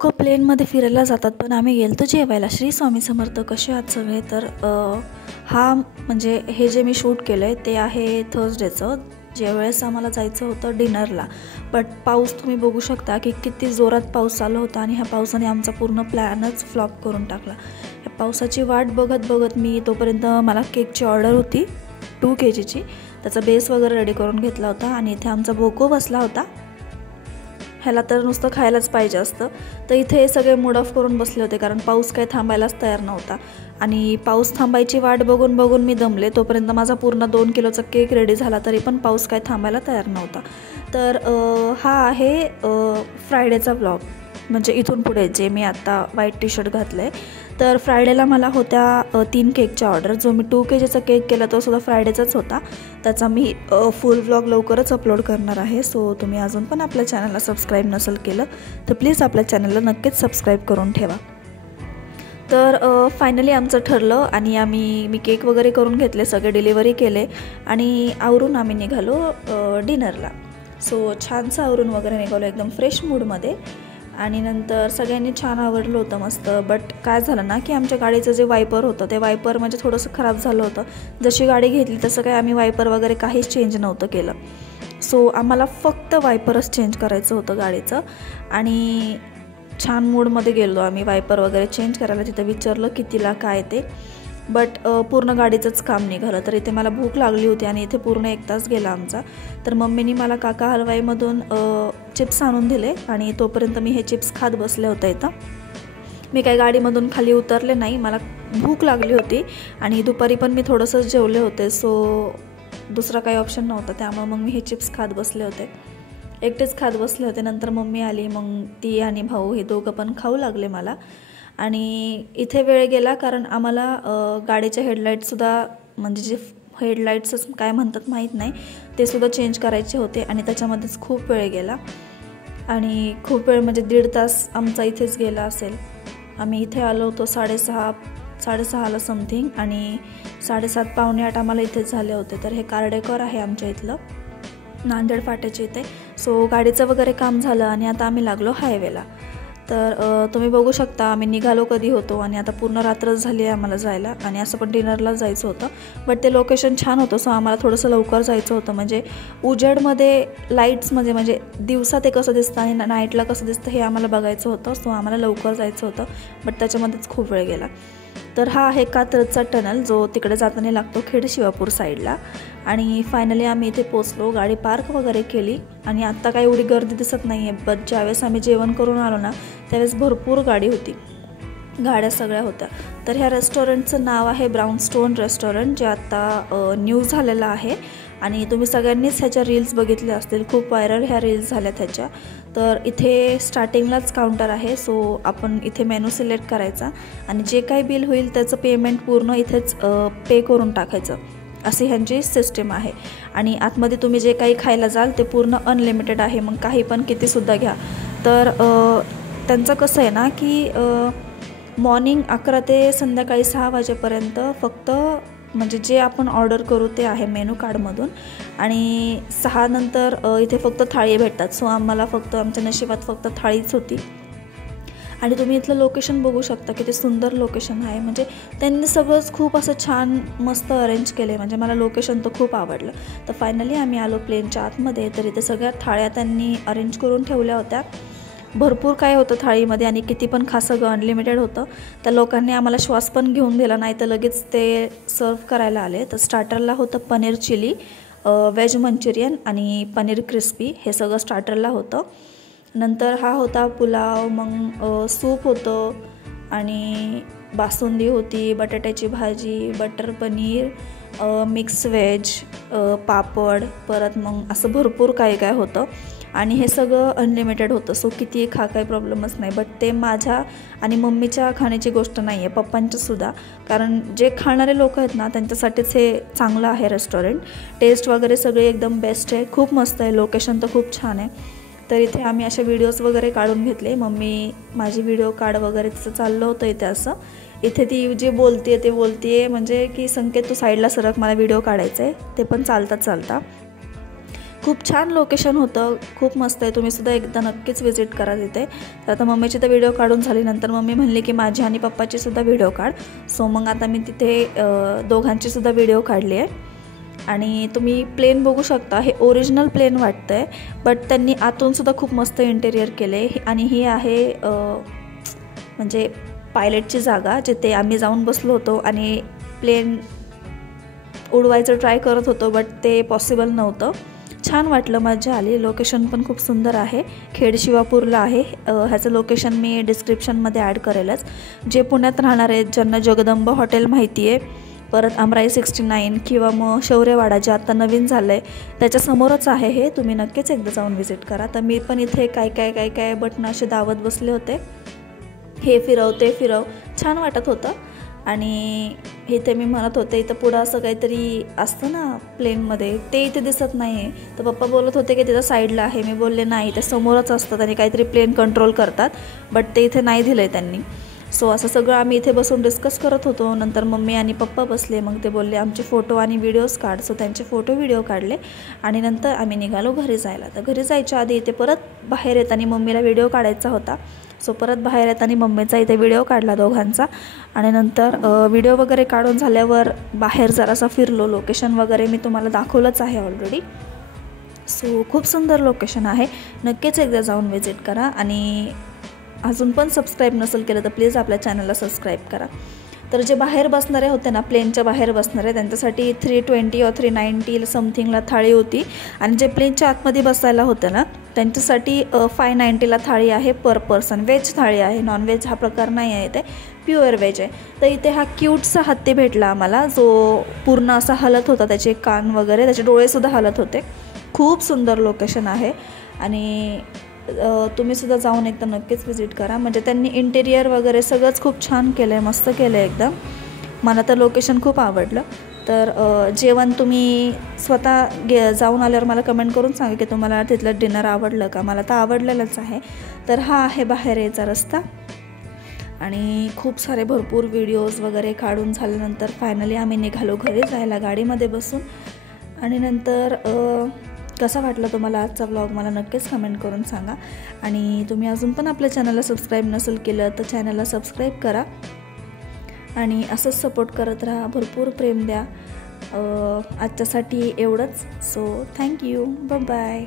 प्लेनमध्ये फिरायला जातात, पण आम्ही गेलतो जेवायला. श्री स्वामी समर्थ. कसे आहात सगळे? तर हा म्हणजे हे जे मी शूट केलं आहे ते आहे थर्सडेचं, ज्यावेळेस आम्हाला जायचं होतं डिनरला. बट पाऊस तुम्ही बघू शकता की किती जोरात पाऊस चालू होता आणि ह्या पावसाने आमचा पूर्ण प्लॅनच फ्लॉप करून टाकला. ह्या पावसाची वाट बघत बघत मी तोपर्यंत मला केकची ऑर्डर होती 2 kgची. त्याचा बेस वगैरे रेडी करून घेतला होता आणि इथे आमचा बोको बसला होता. ह्याला तर नुसतं खायलाच पाहिजे असतं. तर इथे सगळे मूड ऑफ करून बसले होते, कारण पाऊस काही थांबायलाच तयार नव्हता. आणि पाऊस थांबायची वाट बघून बघून मी दमले. तोपर्यंत माझा पूर्ण 2 किलोचा केक रेडी झाला, तरी पण पाऊस काही थांबायला तयार नव्हता. तर हा आहे फ्रायडेचा व्लॉग, म्हणजे इथून पुढे जे मी आत्ता व्हाईट टी-शर्ट घातलं आहे. तर फ्रायडेला मला होत्या 3 केकच्या ऑर्डर. जो मी 2 kgचा केक केला तो सुद्धा फ्रायडेचाच होता. त्याचा मी फुल व्लॉग लवकरच अपलोड करणार आहे. सो तुम्ही अजून पण आपल्या चॅनलला सबस्क्राईब नसेल केलं तर प्लीज आपल्या चॅनलला नक्कीच सबस्क्राईब करून ठेवा. तर फायनली आमचं ठरलं आणि मी केक वगैरे करून घेतले, सगळे डिलिव्हरी केले आणि आवरून आम्ही निघालो डिनरला. सो छानसं आवरून वगैरे निघालो एकदम फ्रेश मूडमध्ये. आणि नंतर सगळ्यांनी छान आवडलं होतं मस्त. बट काय झालं ना की आमच्या गाडीचं जे वायपर होतं ते वायपर म्हणजे थोडंसं खराब झालं होतं. जशी गाडी घेतली तसं काही आम्ही वायपर वगैरे काहीच चेंज नव्हतं केलं. सो आम्हाला फक्त वायपरच चेंज करायचं होतं गाडीचं. आणि छान मूडमध्ये गेलो आम्ही वायपर वगैरे चेंज करायला. तिथं विचारलं कितीला काय ते. बट पूर्ण गाडीचंच काम निघालं. तर इथे मला भूक लागली होती आणि इथे पूर्ण 1 तास गेला आमचा. तर मम्मीनी मला काका हलवाईमधून चिप्स आणून दिले आणि तोपर्यंत मी हे चिप्स खात बसले होते इथं. मी काही गाडीमधून खाली उतरले नाही, मला भूक लागली होती आणि दुपारी पण मी थोडंसंच जेवले होते. सो दुसरा काही ऑप्शन नव्हता, त्यामुळे मग मी हे चिप्स खात बसले होते, एकटेच खात बसले होते. नंतर मम्मी आली, मग ती आणि भाऊ हे दोघं पण खाऊ लागले मला. आणि इथे वेळ गेला कारण आम्हाला गाडीचे हेडलाईटसुद्धा, म्हणजे जे हेडलाईट्सच काय म्हणतात माहीत नाही, ते सुद्धा चेंज करायचे होते आणि त्याच्यामध्येच खूप वेळ गेला. आणि खूप वेळ म्हणजे 1.5 तास आमचा इथेच गेला असेल. आम्ही इथे आलो होतो 6:30ला समथिंग आणि 7:30 पावणे 8 आम्हाला इथेच झाले होते. तर हे कार डेकोर आहे आमच्या इथलं, नांदेड फाट्याच्या इथे. सो गाडीचं वगैरे काम झालं आणि आता आम्ही लागलो हायवेला. तर तुम्ही बघू शकता आम्ही निघालो कधी होतो आणि आता पूर्ण रात्रच झाली आहे आम्हाला जायला. आणि असं पण डिनरला जायचं होतं, बट ते लोकेशन छान होतं. सो आम्हाला थोडंसं लवकर जायचं होतं, म्हणजे उजेडमध्ये लाईट्समध्ये म्हणजे दिवसा ते कसं दिसतं आणि नाईटला कसं दिसतं हे आम्हाला बघायचं होतं. सो आम्हाला लवकर जायचं होतं, बट त्याच्यामध्येच खूप वेळ गेला. तर हा आहे कात्रजचा टनल, जो तिकडे जाताना लागतो खेड शिवापूर साईडला. आणि फायनली आम्ही इथे पोचलो, गाडी पार्क वगैरे केली आणि आत्ता काही एवढी गर्दी दिसत नाही आहे. बट ज्यावेळेस आम्ही जेवण करून आलो ना त्यावेळेस भरपूर गाडी होती, गाड्या सगळ्या होत्या. तर ह्या रेस्टॉरंटचं नाव आहे ब्राउनस्टोन रेस्टॉरंट, जे आत्ता न्यू झालेलं आहे. आणि तुम्ही सगळ्यांनीच ह्याच्या रील्स बघितल्या असतील, खूप व्हायरल ह्या रील्स झाल्या त्याच्या. तर इथे स्टार्टिंगलाच काउंटर आहे. सो आपण इथे मेनू सिलेक्ट करायचा आणि जे काही बिल होईल त्याचं पेमेंट पूर्ण इथेच पे करून टाकायचं, अशी ह्यांची सिस्टीम आहे. आणि आतमध्ये तुम्ही जे काही खायला जाल ते पूर्ण अनलिमिटेड आहे, मग काही पण कितीसुद्धा घ्या. तर त्यांचं कसं आहे ना की मॉर्निंग 11 ते संध्याकाळी 6 वाजेपर्यंत फक्त म्हणजे जे आपण ऑर्डर करू ते आहे मेनू कार्डमधून. आणि 6 नंतर इथे फक्त थाळी भेटतात. सो आम्हाला फक्त आमच्या नशिबात फक्त थाळीच होती. आणि तुम्ही इथलं लोकेशन बघू शकता, किती सुंदर लोकेशन आहे. म्हणजे त्यांनी सगळंच खूप असं छान मस्त अरेंज केलं आहे, म्हणजे मला लोकेशन तर खूप आवडलं. तर फायनली आम्ही आलो प्लेनच्या आतमध्ये. तर इथे सगळ्या थाळ्या त्यांनी अरेंज करून ठेवल्या होत्या. भरपूर काय होतं थाळीमध्ये आणि किती पण खा, सगळं अनलिमिटेड होतं. त्या लोकांनी आम्हाला श्वास पण घेऊन दिला नाही, तर लगेच ते सर्व करायला आले. तर स्टार्टरला होतं पनीर चिली, व्हेज मंचुरियन आणि पनीर क्रिस्पी, हे सगळं स्टार्टरला होतं. नंतर हा होता पुलाव, मग सूप होतं आणि बासुंदी होती, बटाट्याची भाजी, बटर पनीर, मिक्स व्हेज, पापड, परत मग असं भरपूर काय काय होतं. आणि हे सगळं अनलिमिटेड होतं. सो किती खा, काही प्रॉब्लेमच नाही. बट ते माझ्या आणि मम्मीच्या खाण्याची गोष्ट नाही आहे, पप्पांच्यासुद्धा. कारण जे खाणारे लोक आहेत ना त्यांच्यासाठीच हे चांगलं आहे रेस्टॉरंट. टेस्ट वगैरे सगळे एकदम बेस्ट आहे, खूप मस्त आहे, लोकेशन तर खूप छान आहे. तर इथे आम्ही असे व्हिडिओज वगैरे काढून घेतले. मम्मी माझी व्हिडिओ काढ वगैरे तिचं चाललं होतं इथे असं. इथे ती जे बोलते ते बोलते म्हणजे की संकेत तू साईडला सरक, मला व्हिडिओ काढायचा आहे, ते पण चालता खूप छान लोकेशन होतं, खूप मस्त आहे. तुम्ही सुद्धा एकदा नक्कीच व्हिजिट करा तिथे. तर आता मम्मीची तर व्हिडिओ काढून झाली, नंतर मम्मी म्हणली की माझी आणि पप्पाची सुद्धा व्हिडिओ काढ. सो मग आता मी तिथे दोघांची सुद्धा व्हिडिओ काढली आहे. आणि तुम्ही प्लेन बघू शकता, हे ओरिजिनल प्लेन वाटतं आहे, बट त्यांनी आतूनसुद्धा खूप मस्त इंटेरियर केलं आहे. आणि ही आहे म्हणजे पायलटची जागा, जिथे आम्ही जाऊन बसलो होतो आणि प्लेन उडवायचं ट्राय करत होतो, बट ते पॉसिबल नव्हतं. छान वाटलं, मजा आली. लोकेशन पण खूप सुंदर आहे, खेड शिवापूरला आहे. ह्याचं लोकेशन मी डिस्क्रिप्शनमध्ये ॲड करेलच. जे पुण्यात राहणार आहेत, ज्यांना जगदंब हॉटेल माहिती आहे, परत आमराई 69 किंवा मग शौर्यवाडा जे आता नवीन झालं आहे त्याच्यासमोरच आहे हे, तुम्ही नक्कीच एकदा जाऊन व्हिजिट करा. तर मी पण इथे काय बटणं असे दावत बसले होते, हे फिरव ते फिरव, छान वाटत होतं. आणि इथे मी म्हणत होते इथं पुढं असं काहीतरी असतं ना प्लेनमध्ये, ते इथे दिसत नाही आहे. तर पप्पा बोलत होते की तिथं साईडला आहे. मी बोलले नाही, ते समोरच असतं, आणि काहीतरी प्लेन कंट्रोल करतात, बट ते इथे नाही दिलं आहे त्यांनी. सो असं सगळं आम्ही इथे बसून डिस्कस करत होतो. नंतर मम्मी आणि पप्पा बसले, मग ते बोलले आमचे फोटो आणि व्हिडिओज काढ. सो त्यांचे फोटो व्हिडिओ काढले आणि नंतर आम्ही निघालो घरी जायला. तर घरी जायच्या आधी इथे परत बाहेर येताना मम्मीला व्हिडिओ काढायचा होता. सो परत बाहेर येताना मम्मीचा इथे व्हिडिओ काढला दोघांचा. आणि नंतर व्हिडिओ वगैरे काढून झाल्यावर बाहेर जरासा फिरलो. लोकेशन वगैरे मी तुम्हाला दाखवलंच आहे ऑलरेडी. सो खूप सुंदर लोकेशन आहे, नक्कीच एकदा जाऊन व्हिजिट करा. आणि अजून पण सबस्क्राईब नसेल केलं तर प्लीज आपल्या चॅनलला सबस्क्राईब करा. तर जे बाहेर बसणारे होते ना, प्लेनच्या बाहेर बसणारे, त्यांच्यासाठी 320 or 390 समथिंगला थाळी होती. आणि जे प्लेनच्या आतमध्ये बसायला होतं ना, त्यांच्यासाठी 590ला थाळी आहे पर पर्सन. व्हेज थाळी आहे, नॉनव्हेज हा प्रकार नाही आहे, ते प्युअर व्हेज आहे. तर इथे हा क्यूटचा हत्ती भेटला आम्हाला, जो पूर्ण असा हलत होता, त्याचे कान वगैरे, त्याचे डोळेसुद्धा हलत होते. खूप सुंदर लोकेशन आहे आणि तुम्ही सुद्धा जाऊन एकदा नक्कीच व्हिजिट करा. म्हणजे त्यांनी इंटेरियर वगैरे सगळंच खूप छान केलं आहे, मस्त केलं आहे एकदम. मला तर लोकेशन खूप आवडलं. तर जेवण तुम्ही स्वतः जाऊन आल्यावर मला कमेंट करून सांगा की तुम्हाला तिथलं डिनर आवडलं का. मला तर आवडलेलंच आहे. तर हा आहे बाहेर यायचा रस्ता. आणि खूप सारे भरपूर व्हिडिओज वगैरे काढून झाल्यानंतर फायनली आम्ही निघालो घरी जायला गाडीमध्ये बसून. आणि नंतर कसा वाटला तुम्हाला आजचा व्लॉग मला नक्कीच कमेंट करून सांगा. आणि तुम्ही अजून पण आपल्या चॅनलला सबस्क्राईब नसेल केलं तर चॅनलला सबस्क्राईब करा आणि असंच सपोर्ट करत राहा, भरपूर प्रेम द्या. आजच्यासाठी एवढंच. So thank you, bye bye.